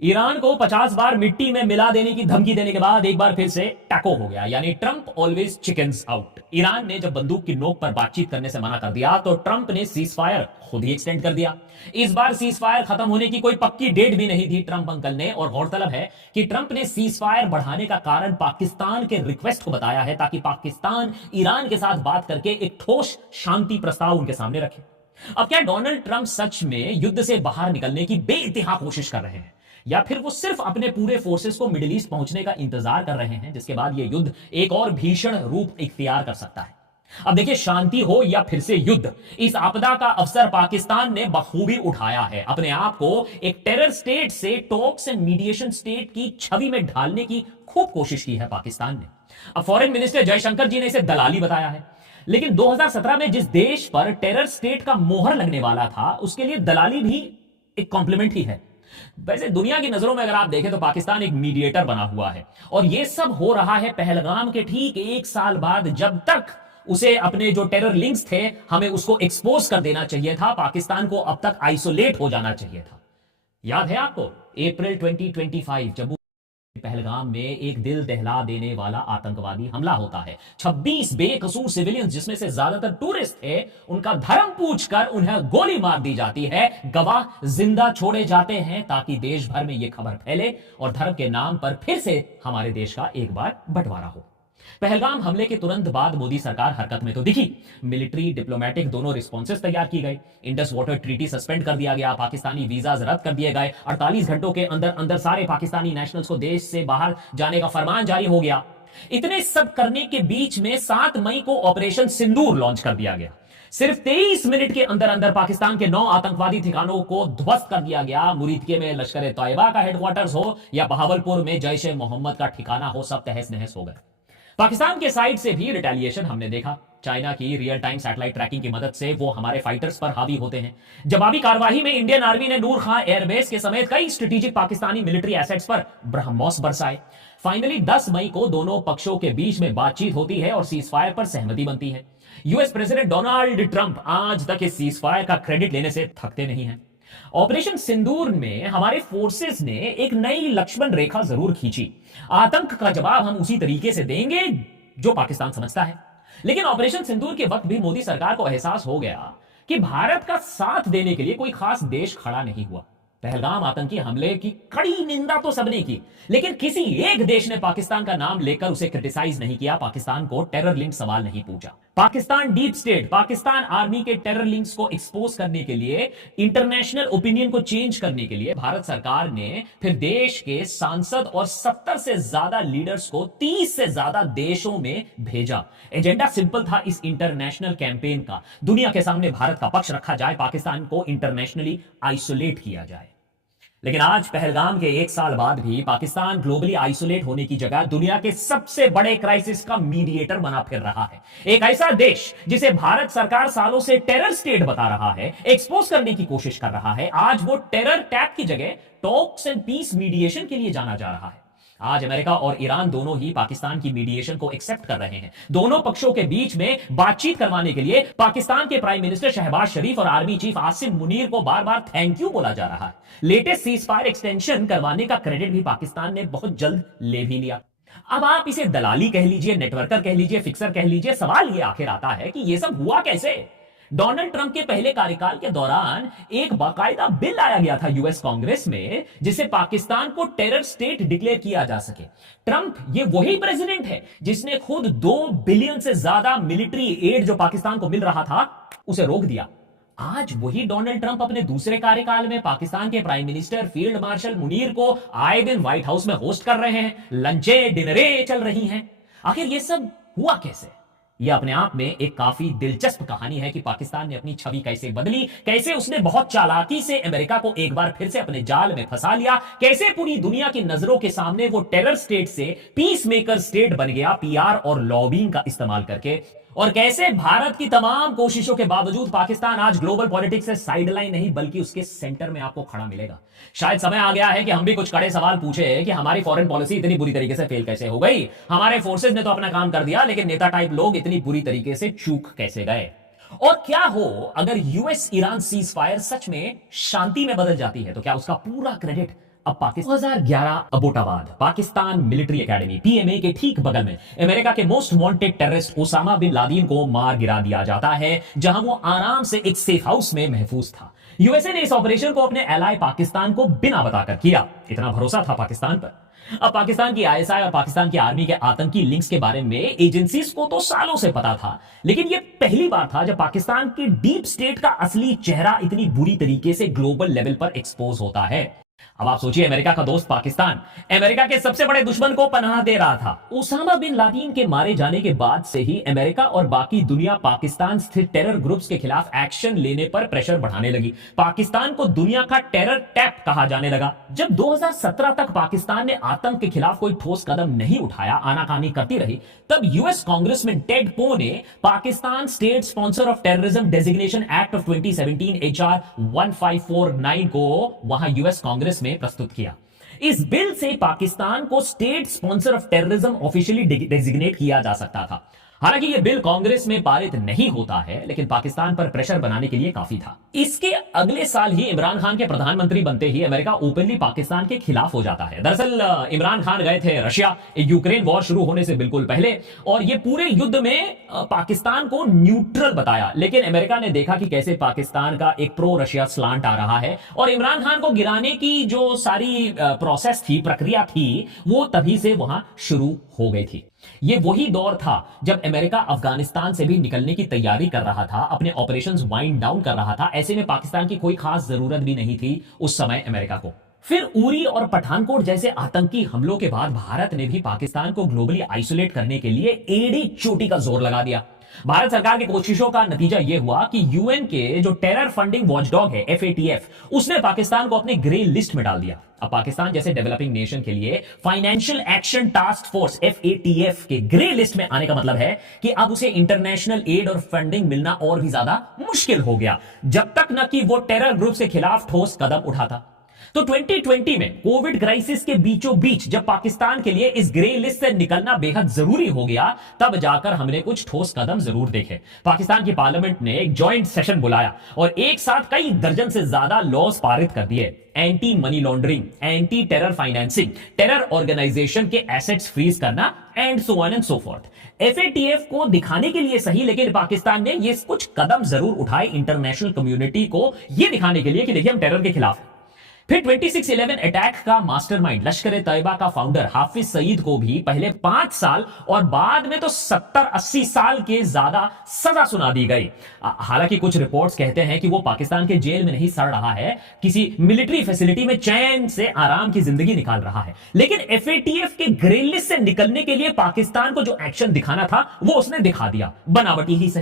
Iran को 50 बार मिट्टी में मिला देने की धमकी देने के बाद एक बार फिर से टैको हो गया, यानी Trump always chickens out. Iran ने जब बंदूक की नोक पर बातचीत करने से मना कर दिया तो ट्रंप ने सीज फायर खुद ही एक्सटेंड कर दिया। इस बार सीज फायर खत्म होने की कोई पक्की डेट भी नहीं दी ट्रंप अंकल ने, और गौरतलब है कि ट्रंप ने सीज फायर बढ़ाने का कारण पाकिस्तान के रिक्वेस्ट को बताया है ताकि पाकिस्तान ईरान के साथ बात करके एक ठोस शांति प्रस्ताव उनके सामने रखे। अब क्या डोनाल्ड ट्रंप सच में युद्ध से बाहर निकलने की बेइंतहा कोशिश कर रहे हैं, या फिर वो सिर्फ अपने पूरे फोर्सेस को मिडिल ईस्ट पहुंचने का इंतजार कर रहे हैं, जिसके बाद ये युद्ध एक और भीषण रूप इख्तियार कर सकता है। अब देखिए, शांति हो या फिर से युद्ध, इस आपदा का अवसर पाकिस्तान ने बखूबी उठाया है। अपने आप को एक टेरर स्टेट से टॉक्स एंड मीडिएशन स्टेट की छवि में ढालने की खूब कोशिश की है पाकिस्तान ने। अब फॉरेन मिनिस्टर जयशंकर जी ने इसे दलाली बताया है, लेकिन 2017 में जिस देश पर टेरर स्टेट का मोहर लगने वाला था, उसके लिए दलाली भी एक कॉम्प्लीमेंट ही है। वैसे दुनिया की नजरों में अगर आप देखें तो पाकिस्तान एक मीडिएटर बना हुआ है, और यह सब हो रहा है पहलगाम के ठीक एक साल बाद। जब तक उसे अपने जो टेरर लिंक्स थे, हमें उसको एक्सपोज कर देना चाहिए था, पाकिस्तान को अब तक आइसोलेट हो जाना चाहिए था। याद है आपको अप्रैल 2025 जब पहलगाम में एक दिल दहला देने वाला आतंकवादी हमला होता है। 26 बेकसूर सिविलियंस, जिसमें से ज्यादातर टूरिस्ट थे, उनका धर्म पूछकर उन्हें गोली मार दी जाती है। गवाह जिंदा छोड़े जाते हैं ताकि देश भर में यह खबर फैले और धर्म के नाम पर फिर से हमारे देश का एक बार बंटवारा हो। पहलगाम हमले के तुरंत बाद मोदी सरकार हरकत में तो दिखी। मिलिट्री डिप्लोमेटिक दोनों रिस्पॉन्सेस तैयार की गई। इंडस वाटर ट्रीटी सस्पेंड कर दिया गया, पाकिस्तानी वीजाज रद्द कर दिए गए, 48 घंटों के अंदर अंदर सारे पाकिस्तानी नेशनल्स को देश से बाहर जाने का फरमान जारी हो गया। इतने सब करने के बीच में 7 मई को ऑपरेशन सिंदूर लॉन्च कर दिया गया। सिर्फ 23 मिनट के अंदर अंदर पाकिस्तान के 9 आतंकवादी ठिकानों को ध्वस्त कर दिया गया। मुरीदके में लश्कर तैयबा का हेडक्वार्टर्स हो या बहावलपुर में जैश ए मोहम्मद का ठिकाना हो, सब तहस नहस हो गए। पाकिस्तान के साइड से भी रिटेलिएशन हमने देखा। चाइना की रियल टाइम सैटेलाइट ट्रैकिंग की मदद से वो हमारे फाइटर्स पर हावी होते हैं। जवाबी कार्रवाई में इंडियन आर्मी ने नूर खां एयरबेस के समेत कई स्ट्रेटेजिक पाकिस्तानी मिलिट्री एसेट्स पर ब्रह्मोस बरसाए। फाइनली 10 मई को दोनों पक्षों के बीच में बातचीत होती है और सीज फायर पर सहमति बनती है। यूएस प्रेसिडेंट डोनाल्ड ट्रंप आज तक इस सीज फायर का क्रेडिट लेने से थकते नहीं हैं। ऑपरेशन सिंदूर में हमारे फोर्सेस ने एक नई लक्ष्मण रेखा जरूर खींची। आतंक का जवाब हम उसी तरीके से देंगे जो पाकिस्तान समझता है। लेकिन ऑपरेशन सिंदूर के वक्त भी मोदी सरकार को एहसास हो गया कि भारत का साथ देने के लिए कोई खास देश खड़ा नहीं हुआ। पहलगाम आतंकी हमले की कड़ी निंदा तो सबने की, लेकिन किसी एक देश ने पाकिस्तान का नाम लेकर उसे क्रिटिसाइज नहीं किया, पाकिस्तान को टेरर लिंक सवाल नहीं पूछा। Pakistan deep state, Pakistan army के टेरर लिंक्स को एक्सपोज करने के लिए, इंटरनेशनल ओपिनियन को चेंज करने के लिए भारत सरकार ने फिर देश के सांसद और 70 से ज्यादा लीडर्स को 30 से ज्यादा देशों में भेजा। एजेंडा सिंपल था इस इंटरनेशनल कैंपेन का, दुनिया के सामने भारत का पक्ष रखा जाए, पाकिस्तान को इंटरनेशनली आइसोलेट किया जाए। लेकिन आज पहलगाम के एक साल बाद भी पाकिस्तान ग्लोबली आइसोलेट होने की जगह दुनिया के सबसे बड़े क्राइसिस का मीडिएटर बना फिर रहा है। एक ऐसा देश जिसे भारत सरकार सालों से टेरर स्टेट बता रहा है, एक्सपोज करने की कोशिश कर रहा है, आज वो टेरर टैग की जगह टॉक्स एंड पीस मीडिएशन के लिए जाना जा रहा है। आज अमेरिका और ईरान दोनों ही पाकिस्तान की मीडिएशन को एक्सेप्ट कर रहे हैं। दोनों पक्षों के बीच में बातचीत करवाने के लिए पाकिस्तान के प्राइम मिनिस्टर शहबाज शरीफ और आर्मी चीफ आसिम मुनीर को बार बार थैंक यू बोला जा रहा है। लेटेस्ट सीज फायर एक्सटेंशन करवाने का क्रेडिट भी पाकिस्तान ने बहुत जल्द ले भी लिया। अब आप इसे दलाली कह लीजिए, नेटवर्कर कह लीजिए, फिक्सर कह लीजिए, सवाल यह आखिर आता है कि यह सब हुआ कैसे। डोनाल्ड ट्रंप के पहले कार्यकाल के दौरान एक बाकायदा बिल लाया गया था यूएस कांग्रेस में, जिसे पाकिस्तान को टेरर स्टेट डिक्लेयर किया जा सके। ट्रंप ये वही प्रेसिडेंट है जिसने खुद 2 बिलियन से ज्यादा मिलिट्री एड जो पाकिस्तान को मिल रहा था उसे रोक दिया। आज वही डोनाल्ड ट्रंप अपने दूसरे कार्यकाल में पाकिस्तान के prime minister field marshal Munir को आए दिन व्हाइट हाउस में होस्ट कर रहे हैं, लंचे डिनरें चल रही हैं। आखिर यह सब हुआ कैसे? यह अपने आप में एक काफी दिलचस्प कहानी है कि पाकिस्तान ने अपनी छवि कैसे बदली, कैसे उसने बहुत चालाकी से अमेरिका को एक बार फिर से अपने जाल में फंसा लिया, कैसे पूरी दुनिया की नजरों के सामने वो टेरर स्टेट से पीस मेकर स्टेट बन गया पीआर और लॉबिंग का इस्तेमाल करके, और कैसे भारत की तमाम कोशिशों के बावजूद पाकिस्तान आज ग्लोबल पॉलिटिक्स से साइडलाइन नहीं बल्कि उसके सेंटर में आपको खड़ा मिलेगा। शायद समय आ गया है कि हम भी कुछ कड़े सवाल पूछे कि हमारी फॉरेन पॉलिसी इतनी बुरी तरीके से फेल कैसे हो गई। हमारे फोर्सेस ने तो अपना काम कर दिया, लेकिन नेता टाइप लोग इतनी बुरी तरीके से चूक कैसे गए। और क्या हो अगर यूएस ईरान सीज फायर सच में शांति में बदल जाती है, तो क्या उसका पूरा क्रेडिट अब Pakistan 2011 Abbottabad Pakistan military academy PMA के ठीक बगल में अमेरिका के most wanted terrorist Osama bin Laden को मार गिरा दिया जाता है, जहां वो आराम से एक सेफ हाउस में महफूज था। यूएसए ने इस ऑपरेशन को अपने एलाय पाकिस्तान को बिना बताकर किया। इतना भरोसा था पाकिस्तान पर। अब पाकिस्तान की आईएसआई और पाकिस्तान की आर्मी के आतंकी लिंक्स के बारे में एजेंसीज को तो सालों से पता था, लेकिन यह पहली बार था जब पाकिस्तान की डीप स्टेट का असली चेहरा इतनी बुरी तरीके से ग्लोबल लेवल पर एक्सपोज होता है। अब आप सोचिए, अमेरिका का दोस्त पाकिस्तान अमेरिका के सबसे बड़े दुश्मन को पनाह दे रहा था। ओसामा बिन लादेन के मारे जाने के बाद से ही अमेरिका और बाकी दुनिया पाकिस्तान स्थित टेरर ग्रुप्स के खिलाफ एक्शन लेने पर प्रेशर बढ़ाने लगी। पाकिस्तान को दुनिया का टेरर टैप कहा जाने लगा। जब 2017 तक पाकिस्तान ने आतंक के खिलाफ कोई ठोस कदम नहीं उठाया, आनाकानी करती रही, तब यूएस कांग्रेसमैन टेड पो ने Pakistan state sponsor of terrorism designation act of 2017 HR 1549 को वहां यूएस कांग्रेस में प्रस्तुत किया। इस बिल से पाकिस्तान को state sponsor of terrorism officially designate किया जा सकता था। हालांकि यह बिल कांग्रेस में पारित नहीं होता है, लेकिन पाकिस्तान पर प्रेशर बनाने के लिए काफी था। इसके अगले साल ही इमरान खान के प्रधानमंत्री बनते ही अमेरिका ओपनली पाकिस्तान के खिलाफ हो जाता है। दरअसल इमरान खान गए थे रशिया यूक्रेन वॉर शुरू होने से बिल्कुल पहले, और यह पूरे युद्ध में पाकिस्तान को न्यूट्रल बताया। लेकिन अमेरिका ने देखा कि कैसे पाकिस्तान का एक प्रो रशिया स्लांट आ रहा है, और इमरान खान को गिराने की जो सारी प्रोसेस थी, प्रक्रिया थी, वो तभी से वहां शुरू हो गई थी। यह वही दौर था जब अमेरिका अफगानिस्तान से भी निकलने की तैयारी कर रहा था, अपने ऑपरेशंस वाइंड डाउन कर रहा था। ऐसे में पाकिस्तान की कोई खास जरूरत भी नहीं थी उस समय अमेरिका को। फिर उरी और पठानकोट जैसे आतंकी हमलों के बाद भारत ने भी पाकिस्तान को ग्लोबली आइसोलेट करने के लिए एड़ी चोटी का जोर लगा दिया। भारत सरकार की कोशिशों का नतीजा यह हुआ कि यूएन के जो टेरर फंडिंग वॉचडॉग है FATF, उसने पाकिस्तान को अपने ग्रे लिस्ट में डाल दिया। अब पाकिस्तान जैसे डेवलपिंग नेशन के लिए financial action task force FATF के ग्रे लिस्ट में आने का मतलब है कि अब उसे इंटरनेशनल एड और फंडिंग मिलना और भी ज्यादा मुश्किल हो गया, जब तक न कि वो टेरर ग्रुप के खिलाफ ठोस कदम उठाता। तो 2020 में कोविड क्राइसिस के बीचों बीच जब पाकिस्तान के लिए इस ग्रे लिस्ट से निकलना बेहद जरूरी हो गया, तब जाकर हमने कुछ ठोस कदम जरूर देखे। पाकिस्तान की पार्लियामेंट ने एक जॉइंट सेशन बुलाया और एक साथ कई दर्जन से ज्यादा लॉज पारित कर दिए। Anti money laundering, anti terror financing, terror organisation के एसेट्स फ्रीज करना, and so on and so forth. FATF को दिखाने के लिए सही, लेकिन पाकिस्तान ने ये कुछ कदम जरूर उठाए इंटरनेशनल कम्युनिटी को यह दिखाने के लिए कि देखिए हम टेरर के खिलाफ हैं। फिर 26/11 अटैक का मास्टरमाइंड लश्कर-ए-तैयबा का फाउंडर हाफिज सईद को भी पहले 5 साल और बाद में तो 70-80 साल के ज्यादा सजा सुना दी गई। हालांकि कुछ रिपोर्ट्स कहते हैं कि वो पाकिस्तान के जेल में नहीं सड़ रहा है, किसी मिलिट्री फैसिलिटी में चैन से आराम की जिंदगी निकाल रहा है। लेकिन FATF के ग्रे लिस्ट से निकलने के लिए पाकिस्तान को जो एक्शन दिखाना था वो उसने दिखा दिया, बनावटी ही से।